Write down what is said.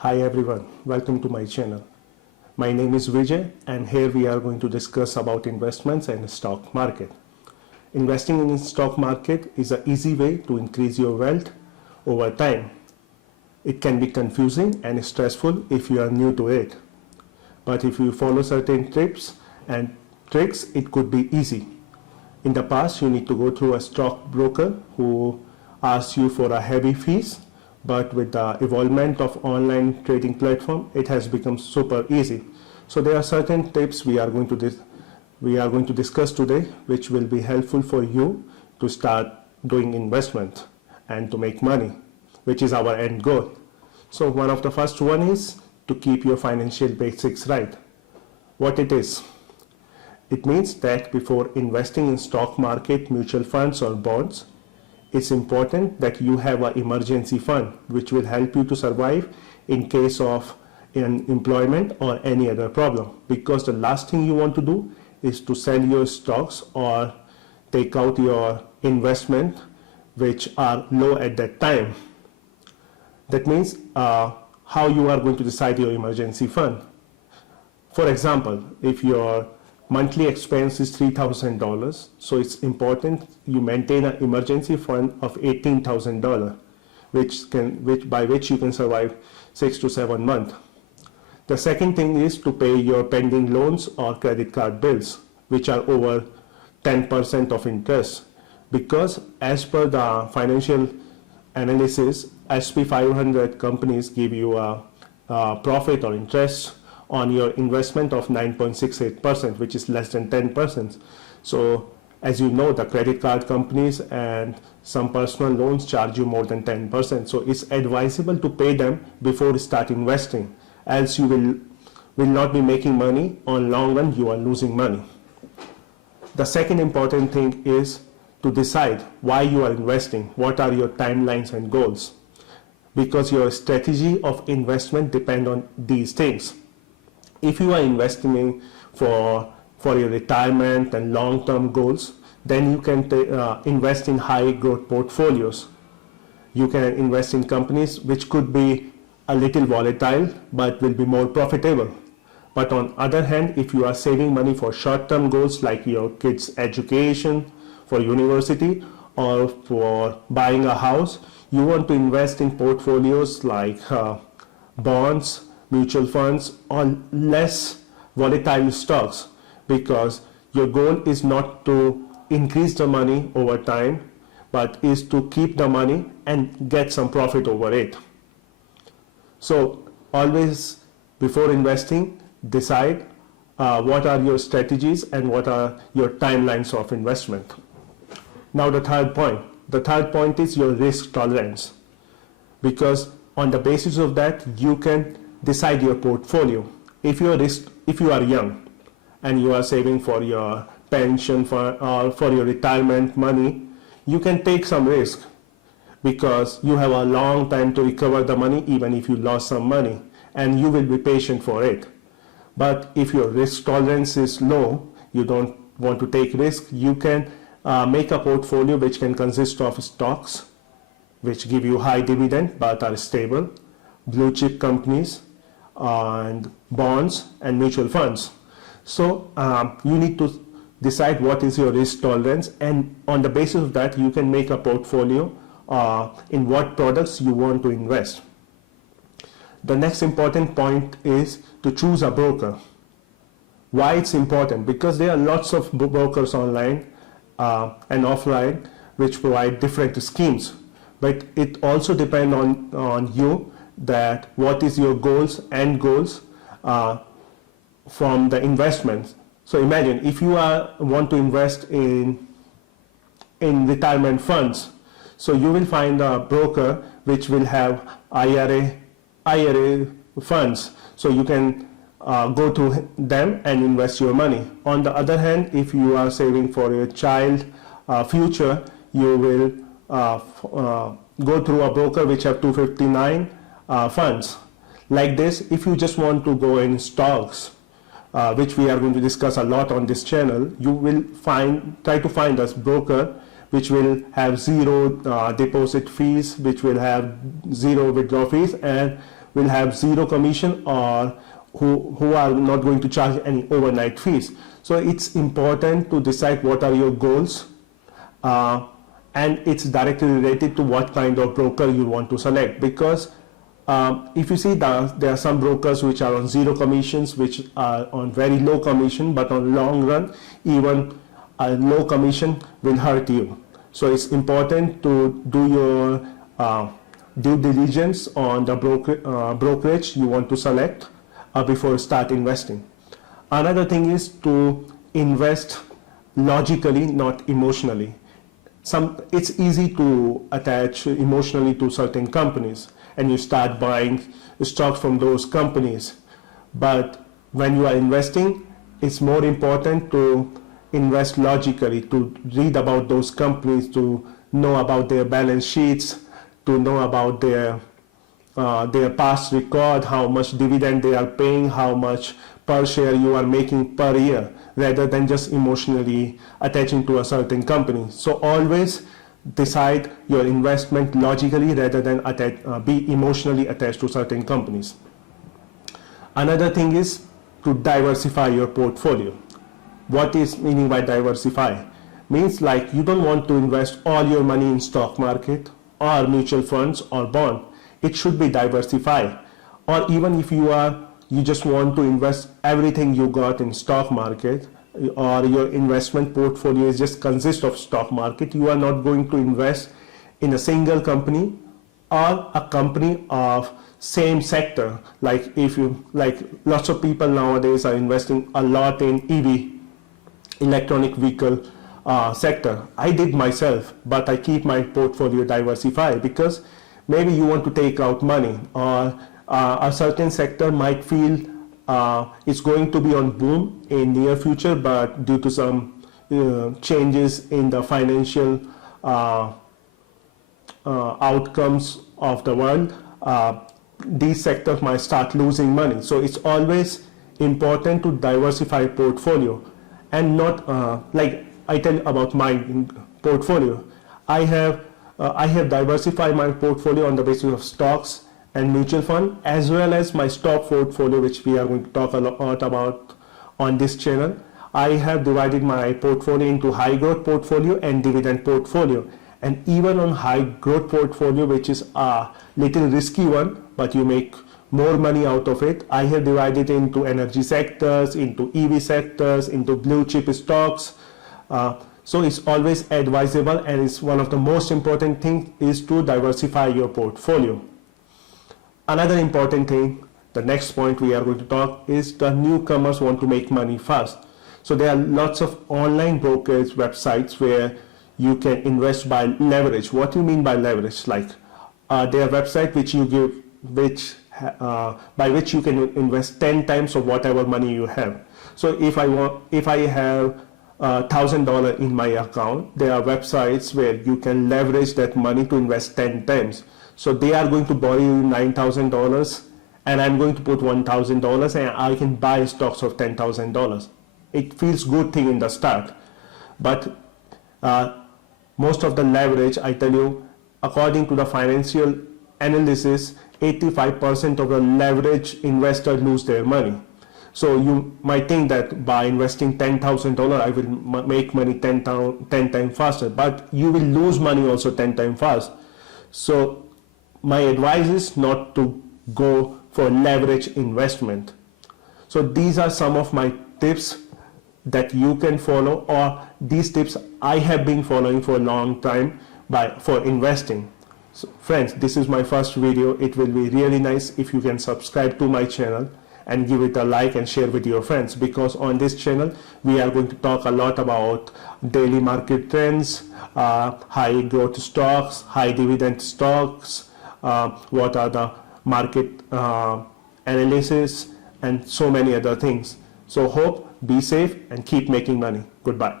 Hi everyone, welcome to my channel. My name is Vijay and here we are going to discuss about investments and stock market. Investing in stock market is an easy way to increase your wealth over time. It can be confusing and stressful if you are new to it. But if you follow certain tips and tricks, it could be easy. In the past, you need to go through a stockbroker who asks you for a heavy fees, but with the evolvement of online trading platform, it has become super easy. So there are certain tips we are going to discuss today, which will be helpful for you to start doing investment and to make money, which is our end goal. So one of the first one is to keep your financial basics right. What it is? It means that before investing in stock market, mutual funds or bonds, it's important that you have an emergency fund which will help you to survive in case of unemployment or any other problem, because the last thing you want to do is to sell your stocks or take out your investment which are low at that time. That means how you are going to decide your emergency fund. For example, if your monthly expense is $3,000, so it's important you maintain an emergency fund of $18,000, by which you can survive 6 to 7 months. The second thing is to pay your pending loans or credit card bills, which are over 10% of interest, because as per the financial analysis, SP 500 companies give you a profit or interest on your investment of 9.68%, which is less than 10%. So as you know, the credit card companies and some personal loans charge you more than 10%. So it's advisable to pay them before you start investing, else you will not be making money. On long run, you are losing money. The second important thing is to decide why you are investing, what are your timelines and goals, because your strategy of investment depend on these things. If you are investing for your retirement and long-term goals, then you can invest in high growth portfolios. You can invest in companies which could be a little volatile but will be more profitable. But on other hand, if you are saving money for short-term goals like your kids' education, for university, or for buying a house, you want to invest in portfolios like bonds, mutual funds, or less volatile stocks, because your goal is not to increase the money over time, but is to keep the money and get some profit over it. So always before investing, decide what are your strategies and what are your timelines of investment. Now the third point is your risk tolerance, because on the basis of that you can decide your portfolio. If you are young and you are saving for your pension or for your retirement money, you can take some risk because you have a long time to recover the money even if you lost some money, and you will be patient for it. But if your risk tolerance is low, you don't want to take risk, you can make a portfolio which can consist of stocks which give you high dividend but are stable, blue chip companies, and bonds and mutual funds. So you need to decide what is your risk tolerance, and on the basis of that you can make a portfolio in what products you want to invest. The next important point is to choose a broker. Why it's important? Because there are lots of brokers online and offline which provide different schemes, but it also depends on you that what is your end goals from the investments. So imagine if you want to invest in retirement funds, so you will find a broker which will have IRA funds, so you can go to them and invest your money. On the other hand, if you are saving for your child future, you will go through a broker which have 259 funds. Like this, if you just want to go in stocks, which we are going to discuss a lot on this channel, you will try to find a broker which will have zero deposit fees, which will have zero withdrawal fees, and will have zero commission, or who are not going to charge any overnight fees. So it's important to decide what are your goals, and it's directly related to what kind of broker you want to select, because if you see that there are some brokers which are on zero commissions, which are on very low commission, but on long run, even a low commission will hurt you. So it's important to do your due diligence on the brokerage you want to select before start investing. Another thing is to invest logically, not emotionally. It's easy to attach emotionally to certain companies, and you start buying stocks from those companies. But when you are investing, it's more important to invest logically, to read about those companies, to know about their balance sheets, to know about their past record, how much dividend they are paying, how much per share you are making per year, rather than just emotionally attaching to a certain company. So always decide your investment logically rather than be emotionally attached to certain companies. Another thing is to diversify your portfolio. What is meaning by diversify? Means like you don't want to invest all your money in stock market or mutual funds or bond. It should be diversified. Or even if you just want to invest everything you got in stock market, or your investment portfolio is just consists of stock market, you are not going to invest in a single company or a company of same sector. Like lots of people nowadays are investing a lot in EV, electronic vehicle sector. I did myself, but I keep my portfolio diversified because maybe you want to take out money, or a certain sector might feel it's going to be on boom in near future, but due to some changes in the financial outcomes of the world, these sectors might start losing money. So it's always important to diversify portfolio, and not like I tell you about my portfolio. I have diversified my portfolio on the basis of stocks and mutual fund, as well as my stock portfolio, which we are going to talk a lot about on this channel. I have divided my portfolio into high growth portfolio and dividend portfolio. And even on high growth portfolio, which is a little risky one, but you make more money out of it, I have divided into energy sectors, into EV sectors, into blue chip stocks. So it's always advisable, and it's one of the most important things is to diversify your portfolio. Another important thing, the next point we are going to talk, is the newcomers want to make money fast. So there are lots of online brokerage websites where you can invest by leverage. What do you mean by leverage? Like there are websites which you give, by which you can invest 10 times of whatever money you have. So if I have $1,000 in my account, there are websites where you can leverage that money to invest 10 times. So they are going to borrow you $9,000, and I'm going to put $1,000, and I can buy stocks of $10,000. It feels good thing in the start, but most of the leverage, I tell you, according to the financial analysis, 85% of the leverage investors lose their money. So you might think that by investing $10,000, I will make money 10 times faster, but you will lose money also 10 times fast. So my advice is not to go for leverage investment. So these are some of my tips that you can follow, or these tips I have been following for a long time for investing. So friends, this is my first video. It will be really nice if you can subscribe to my channel and give it a like and share with your friends, because on this channel we are going to talk a lot about daily market trends, high growth stocks, high dividend stocks, what are the market analysis, and so many other things. So hope, be safe, and keep making money. Goodbye.